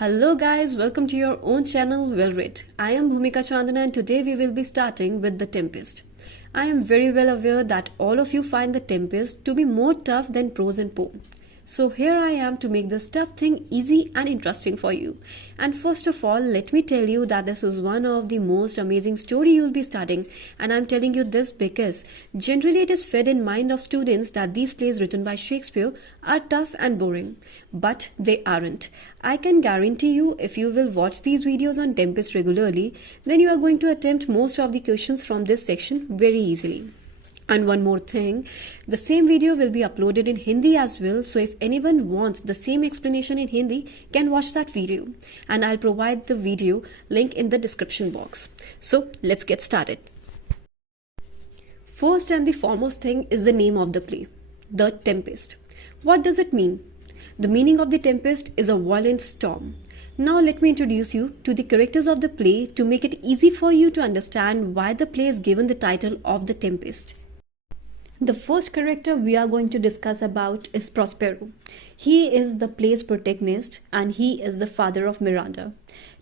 Hello guys, welcome to your own channel Well Read. I am Bhumika Chandana and today we will be starting with The Tempest. I am very well aware that all of you find The Tempest to be more tough than Prose and Poem. So here I am to make this tough thing easy and interesting for you. And first of all, let me tell you that this is one of the most amazing story you will be studying, and I'm telling you this because generally it is fed in mind of students that these plays written by Shakespeare are tough and boring. But they aren't. I can guarantee you if you will watch these videos on Tempest regularly, then you are going to attempt most of the questions from this section very easily. And one more thing, the same video will be uploaded in Hindi as well, so if anyone wants the same explanation in Hindi, can watch that video. And I'll provide the video link in the description box. So let's get started. First and the foremost thing is the name of the play, The Tempest. What does it mean? The meaning of The Tempest is a violent storm. Now let me introduce you to the characters of the play to make it easy for you to understand why the play is given the title of The Tempest. The first character we are going to discuss about is Prospero. He is the play's protagonist and he is the father of Miranda.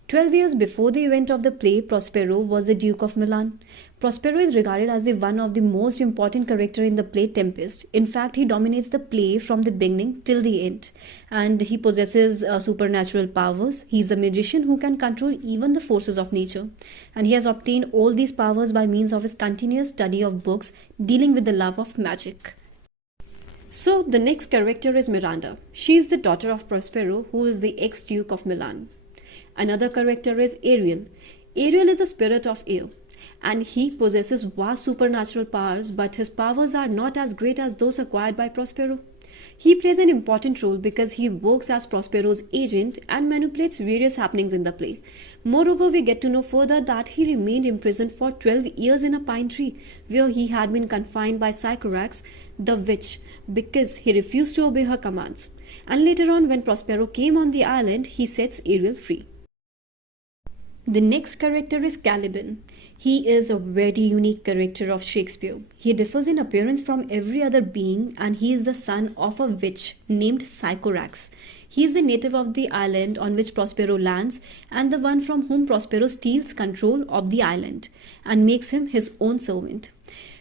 12 years before the event of the play, Prospero was the Duke of Milan. Prospero is regarded as the one of the most important character in the play Tempest. In fact, he dominates the play from the beginning till the end. And he possesses supernatural powers. He is a magician who can control even the forces of nature. And he has obtained all these powers by means of his continuous study of books dealing with the love of magic. So, the next character is Miranda. She is the daughter of Prospero, who is the ex-Duke of Milan. Another character is Ariel. Ariel is a spirit of air and he possesses vast supernatural powers, but his powers are not as great as those acquired by Prospero. He plays an important role because he works as Prospero's agent and manipulates various happenings in the play. Moreover, we get to know further that he remained imprisoned for 12 years in a pine tree where he had been confined by Sycorax, the witch, because he refused to obey her commands. And later on, when Prospero came on the island, he sets Ariel free. The next character is Caliban. He is a very unique character of Shakespeare. He differs in appearance from every other being and he is the son of a witch named Sycorax. He is the native of the island on which Prospero lands and the one from whom Prospero steals control of the island and makes him his own servant.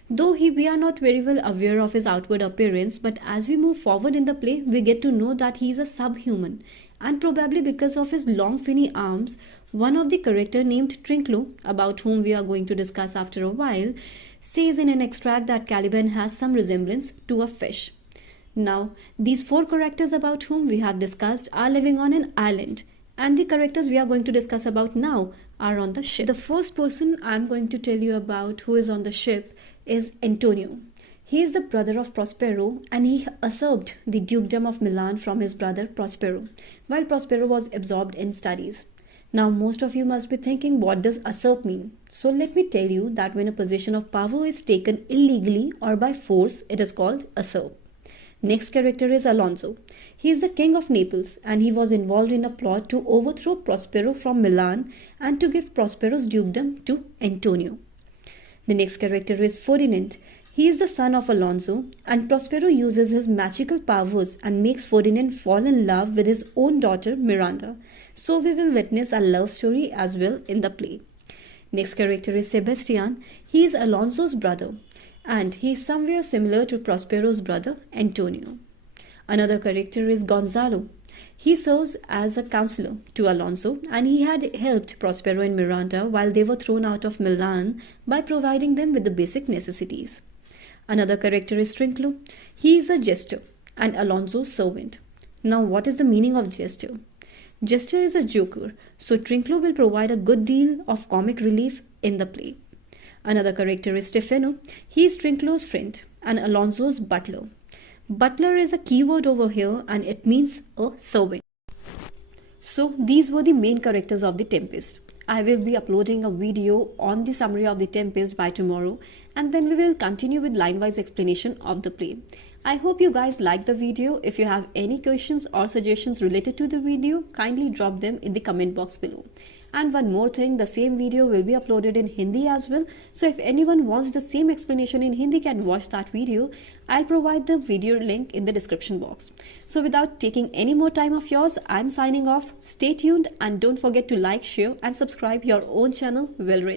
Though we are not very well aware of his outward appearance, but as we move forward in the play, we get to know that he is a subhuman. And probably because of his long finny arms, one of the character named Trinculo, about whom we are going to discuss after a while, says in an extract that Caliban has some resemblance to a fish. Now, these four characters about whom we have discussed are living on an island. And the characters we are going to discuss about now are on the ship. The first person I am going to tell you about who is on the ship is Antonio. He is the brother of Prospero and he usurped the dukedom of Milan from his brother Prospero, while Prospero was absorbed in studies. Now most of you must be thinking, what does usurp mean? So let me tell you that when a position of power is taken illegally or by force, it is called usurp. Next character is Alonso. He is the king of Naples and he was involved in a plot to overthrow Prospero from Milan and to give Prospero's dukedom to Antonio. The next character is Ferdinand. He is the son of Alonso and Prospero uses his magical powers and makes Ferdinand fall in love with his own daughter Miranda. So we will witness a love story as well in the play. Next character is Sebastian. He is Alonso's brother and he is somewhere similar to Prospero's brother Antonio. Another character is Gonzalo. He serves as a counselor to Alonso and he had helped Prospero and Miranda while they were thrown out of Milan by providing them with the basic necessities. Another character is Trinculo. He is a jester and Alonso's servant. Now what is the meaning of jester? Jester is a joker, so Trinculo will provide a good deal of comic relief in the play. Another character is Stefano. He is Trinculo's friend and Alonso's butler. Butler is a keyword over here and it means a servant. So these were the main characters of The Tempest. I will be uploading a video on the summary of The Tempest by tomorrow and then we will continue with line-wise explanation of the play. I hope you guys liked the video. If you have any questions or suggestions related to the video, kindly drop them in the comment box below. And one more thing, the same video will be uploaded in Hindi as well. So if anyone wants the same explanation in Hindi can watch that video. I'll provide the video link in the description box. So without taking any more time of yours, I'm signing off. Stay tuned and don't forget to like, share and subscribe your own channel, Well Read.